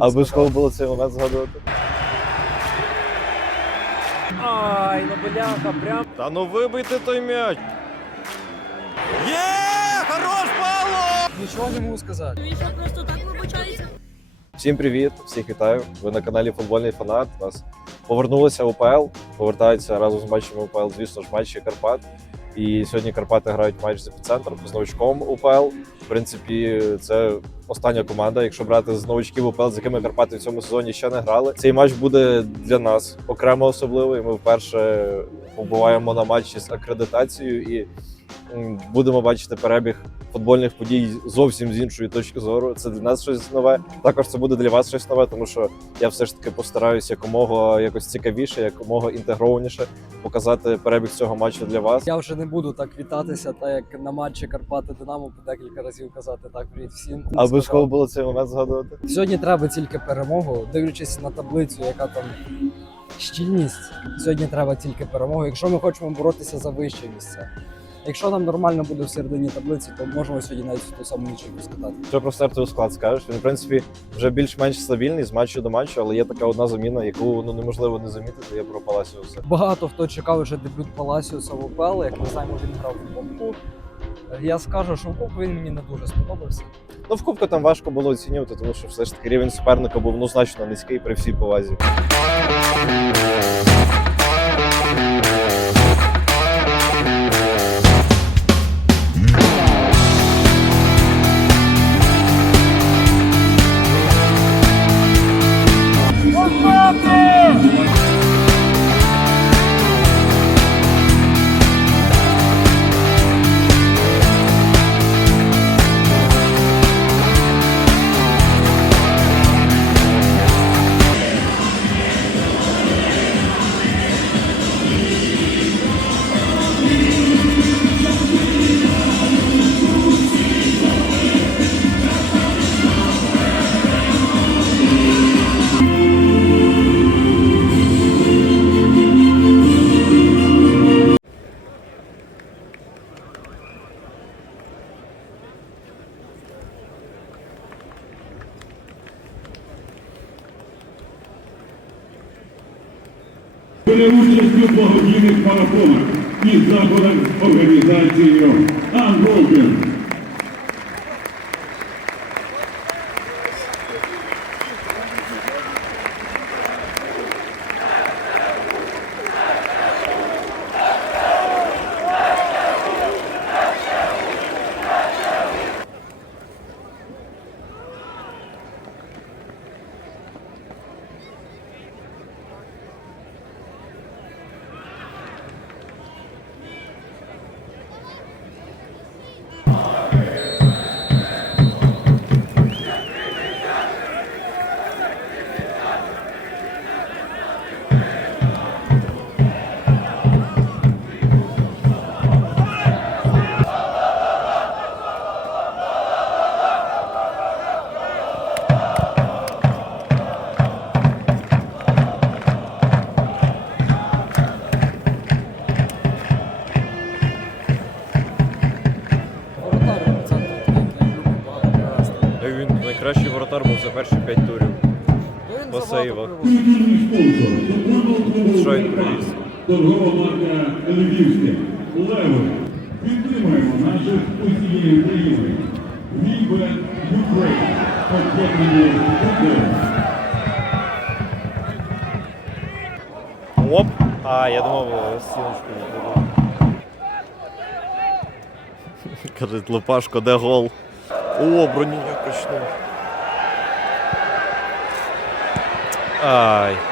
Обов'язково було цей момент згадувати. Ай, ну бляха, прям. Та ну вибийте той м'яч. Є! Хорош, Павло! Нічого не можу сказати. Він що просто так вибачається? Всім привіт, всіх вітаю. Ви на каналі Футбольний фанат. У нас повернулися УПЛ, повертаються разом з матчами УПЛ, звісно ж, матчі Карпат. І сьогодні Карпати грають матч з епіцентром з новичком УПЛ. В принципі, це остання команда. Якщо брати з новачків УПЛ, з якими Карпати в цьому сезоні ще не грали. Цей матч буде для нас окремо особливий. Ми вперше побуваємо на матчі з акредитацією і будемо бачити перебіг футбольних подій зовсім з іншої точки зору. Це для нас щось нове. Також це буде для вас щось нове, тому що я все ж таки постараюся якомога якось цікавіше, якомога інтегрованіше показати перебіг цього матчу для вас. Я вже не буду так вітатися, так як на матчі Карпати Динамо по декілька разів казати так привіт всім. А обов'язково було цей момент згадувати. Сьогодні треба тільки перемогу, дивлячись на таблицю, яка там щільність. Сьогодні треба тільки перемогу, якщо ми хочемо боротися за вище місце. Якщо нам нормально буде в середині таблиці, то можемо сьогодні навіть ту саму нічого скатати. Що про стартовий склад скажеш? Він в принципі вже більш-менш стабільний з матчу до матчу, але є така одна заміна, яку ну неможливо не замітити. Я про Паласіуса. Багато хто чекав вже дебют Паласіуса в УПЛ, як ми знаємо, він грав в Кубку. Я скажу, що в Кубку він мені не дуже сподобався. Ну в кубку там важко було оцінювати, тому що все ж таки рівень суперника був ну значно низький при всій повазі. У марафонах і заходах організації Unbroken. За перші п'ять турів. По сейвах. Що він привіз? торгова марка Львівське. Леви. Підтримуємо наших усієї країни. Вібе Юкрейн. Футболом. Оп! А, я думав, стіночку не буду. Каже, Лопашко, де гол? О, броніня качнув. Ай.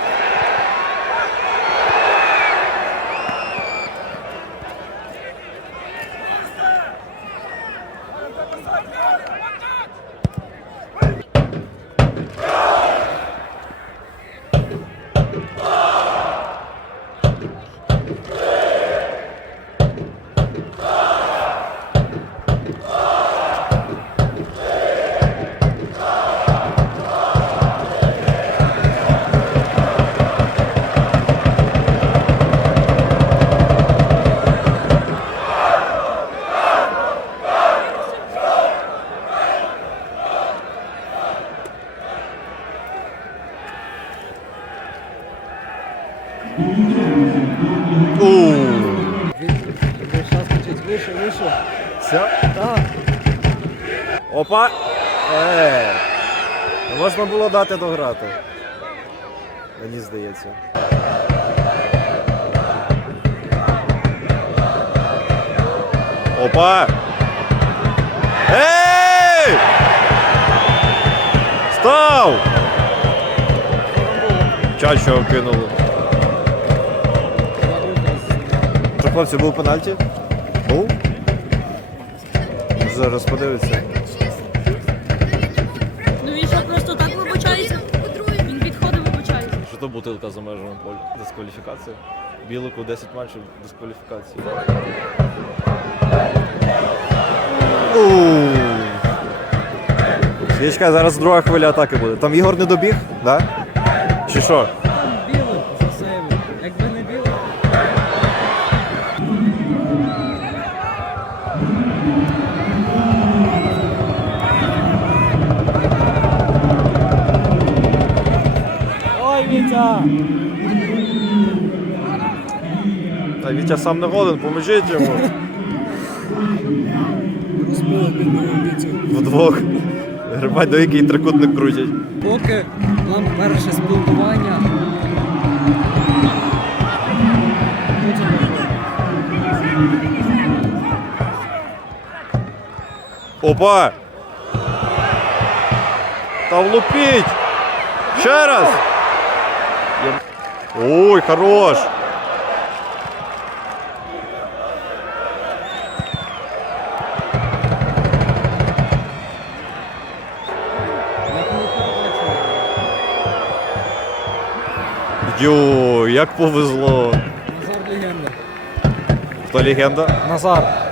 Опа! Е! Можна було дати дограти. Мені здається. Опа! Ей! Став! Чачо кинули. Хлопці, був пенальті? Був? Зараз подивиться. Бутилка за межами поля? Дискваліфікація. Білику 10 матчів дискваліфікації. Свічка, зараз друга хвиля атаки буде. Там Ігор не добіг, да? Чи що? Вітя! Та Вітя сам не годен, поможіть йому. Вдвох. Грибать, до який трикутник крутять. Поки нам перше спілкування. Опа! Та влупіть! Ще раз! Ой, хорош! Йо, як повезло! Назар легенда. Хто легенда? Назар.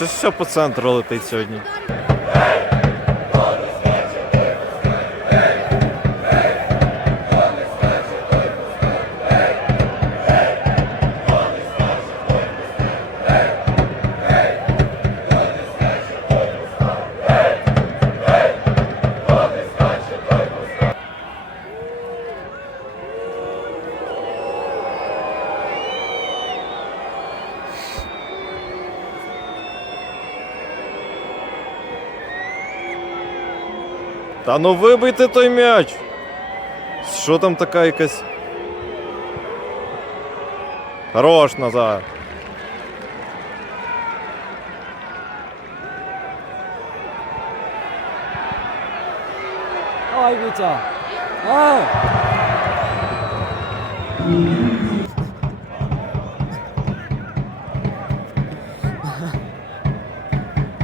Щось все по центру летить сьогодні. Та ну вибийте той м'яч! Що там така якась. Хорош назад. Ой, Вітя. Ай!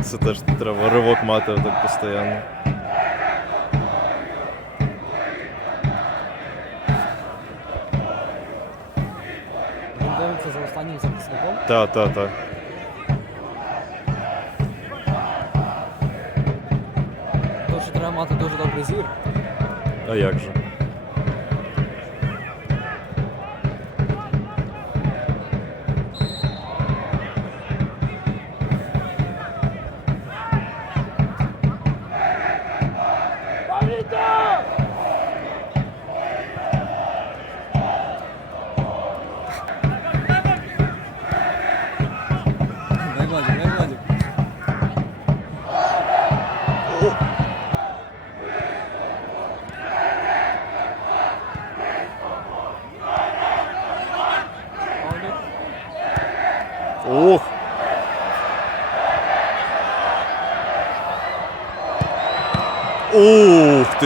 Це теж треба ривок мати отак постійно. Він дивиться за останнім захисником. Так, так, так. То, що треба мати дуже добрий зір. А як же?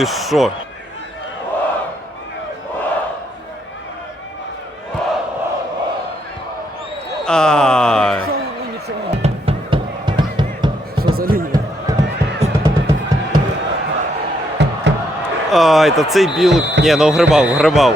Ти що! А. Що за лінія? Ай, та цей білик. Ні, ну грибав, вгрибав.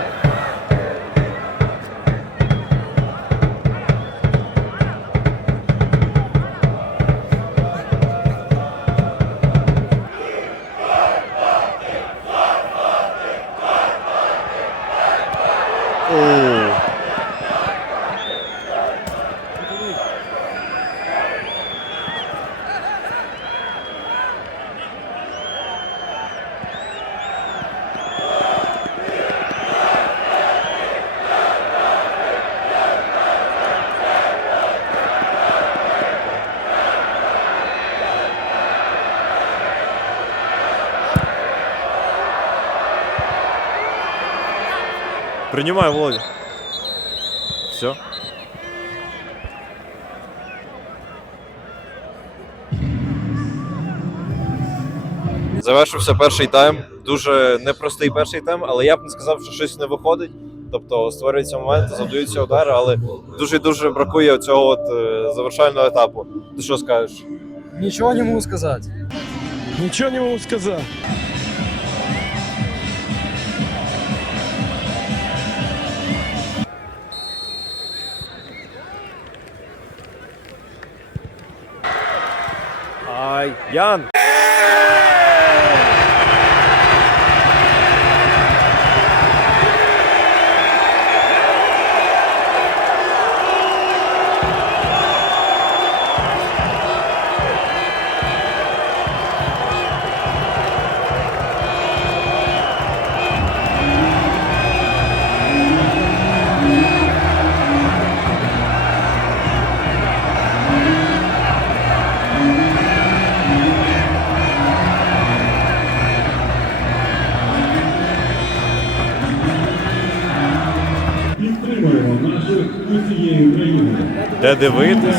Принимай, Володя. Все. Завершився перший тайм. Дуже непростий перший тайм, але я б не сказав, що щось не виходить. Тобто створюються моменти, завдаються удари, але дуже дуже бракує цього от е, завершального етапу. Ти що скажеш? Нічого не можу сказати. Ничего не могу сказать. Ай, Дивитись?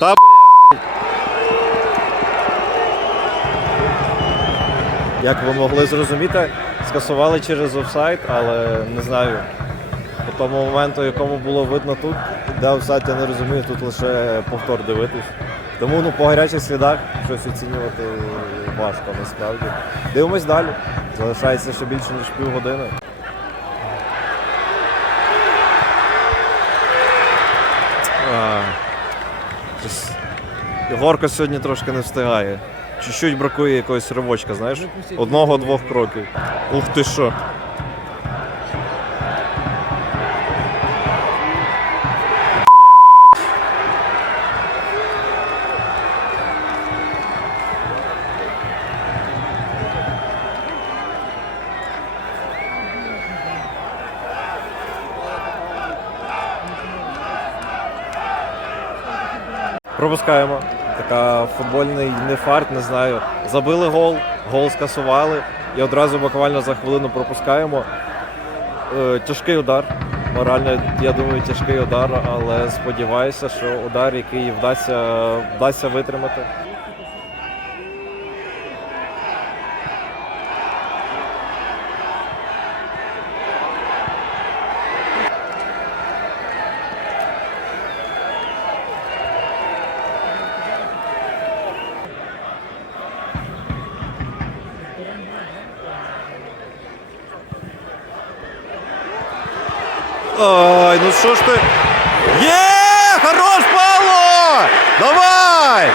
Та! Як ви могли зрозуміти, скасували через офсайт, але не знаю. По тому моменту, якому було видно тут, де офсайт, я не розумію, тут лише повтор дивитись. Тому ну, по гарячих слідах щось оцінювати важко насправді. Дивимось далі. Залишається ще більше ніж півгодини. Горко сьогодні трошки не встигає. Чуть-чуть бракує якогось ривочка, знаєш? Одного-двох кроків. Ух ти що. Пропускаємо. Така футбольний не фарт, не знаю. Забили гол, гол скасували і одразу буквально за хвилину пропускаємо. Е, тяжкий удар. Морально, я думаю, тяжкий удар, але сподіваюся, що удар, який вдасться, вдасться витримати. Ай, ну що ж ти? Є! Хорош, Павло! Давай!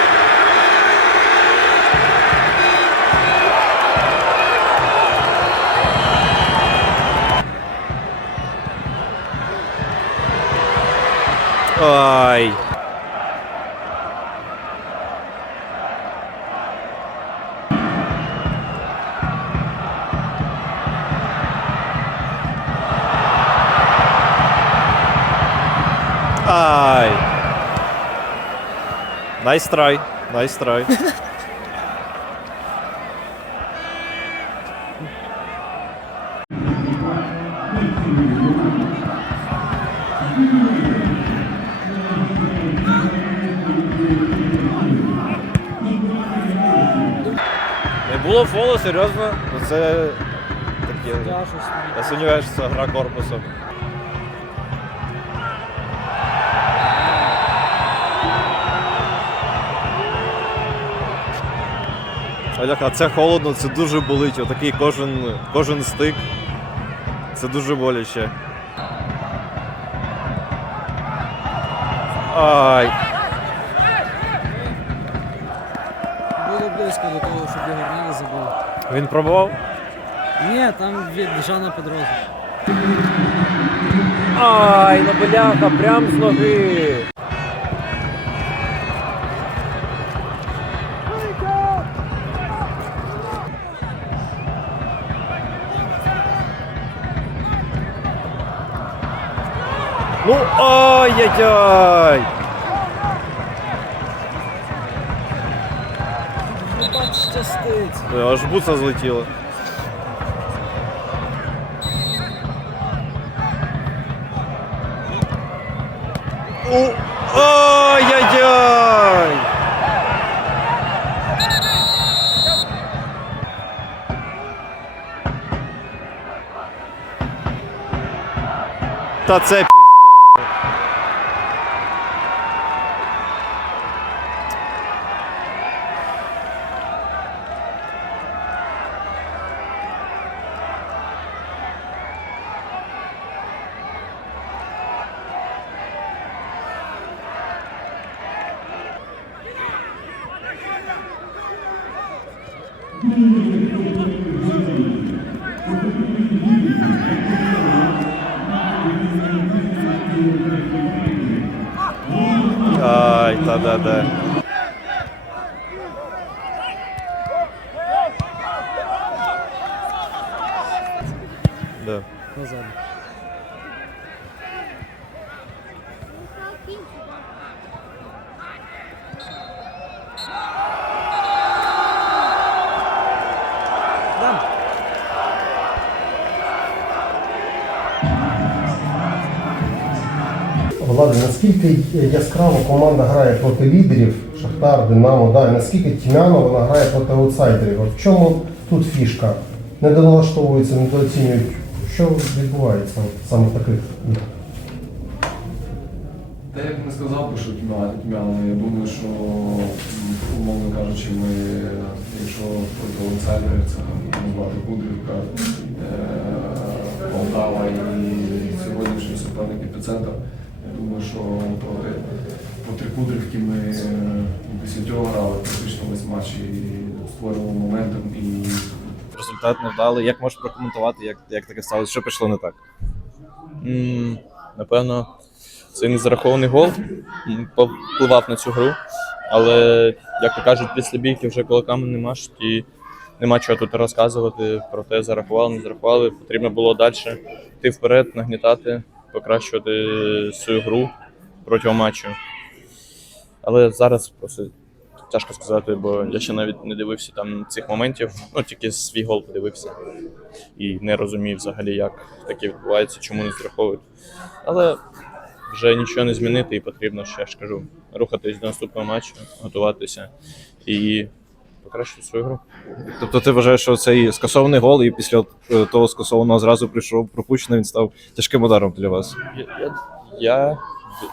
Найс трай. Найс трай. Не було фолу, серйозно? Ну це таке. Я сумніваюся, що це гра корпусом. Оляха, це холодно, це дуже болить. Отакий кожен, кожен стик. Це дуже боляче. Ай. було близько до того, щоб його не забув. Він пробував? Ні, там від Жана Педроза. Ай, ну бляха, прям з ноги. Ну, ай-яй-яй! Аж буца злетіла. Ай-яй-яй! Та це Влади, наскільки яскраво команда грає проти лідерів, Шахтар, Динамо, да, наскільки тьмяно вона грає проти аутсайдерів? От в чому тут фішка? Не доналаштовуються, недооцінюють. Що відбувається саме таких? Та я б не сказав що тьмяно. Я думаю, що, умовно кажучи, ми, якщо проти аутсайдерів, це назвати Кудрівка, е, Полтава і сьогоднішній суперник епіцентр. Думаю, що проти, проти Кудрівки ми е, десятьох грали практично весь матч і створювали моментом і Результат невдалий. Як можеш прокоментувати, як, як таке сталося? Що пішло не так? М, Напевно, цей незарахований гол м, повпливав на цю гру. Але, як то кажуть, після бійки вже кулаками нема ж, і нема чого тут розказувати про те, зарахували, не зарахували. Потрібно було далі йти вперед, нагнітати, покращувати свою гру протягом матчу. Але зараз просто тяжко сказати, бо я ще навіть не дивився там цих моментів, ну тільки свій гол подивився і не розумів взагалі, як таке відбувається, чому не зраховують. Але вже нічого не змінити, і потрібно ще ж кажу, рухатись до наступного матчу, готуватися і покращити свою гру. Тобто ти вважаєш, що цей скасований гол, і після е, того скасованого зразу прийшов пропущений, він став тяжким ударом для вас. Я, я,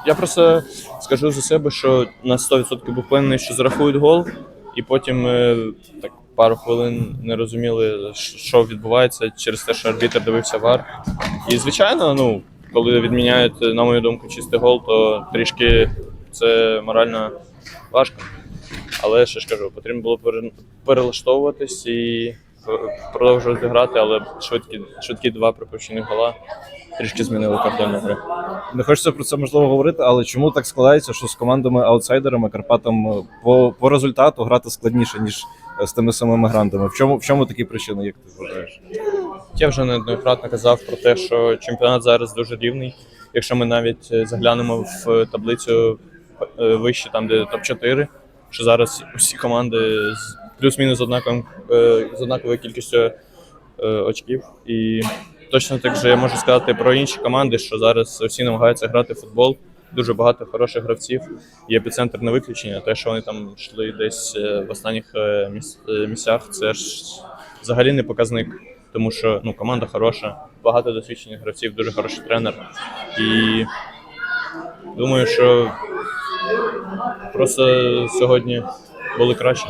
я, просто скажу за себе, що на 100% був впевнений, що зарахують гол, і потім так пару хвилин не розуміли, що відбувається через те, що арбітр дивився вар. І звичайно, ну, коли відміняють, на мою думку, чистий гол, то трішки це морально важко. Але ще ж кажу, потрібно було перелаштовуватись і продовжувати грати, але швидкі, швидкі два пропущені гола трішки змінили картину гри. Не хочеться про це можливо говорити, але чому так складається, що з командами-аутсайдерами Карпатам е, по, по результату грати складніше, ніж е, з тими самими грантами? В чому, в чому такі причини, як ти вважаєш? Я вже неоднократно казав про те, що чемпіонат зараз дуже рівний. Якщо ми навіть е, заглянемо в таблицю вище, там де топ-4, що зараз усі команди з плюс-мінус з однаковим е, з однаковою кількістю е, очків. І точно так же я можу сказати про інші команди, що зараз всі намагаються грати в футбол. Дуже багато хороших гравців. І епіцентр не виключення. Те, що вони там йшли десь е, в останніх місцях, це ж взагалі не показник. Тому що ну, команда хороша, багато досвідчених гравців, дуже хороший тренер. І думаю, що просто сьогодні були краще.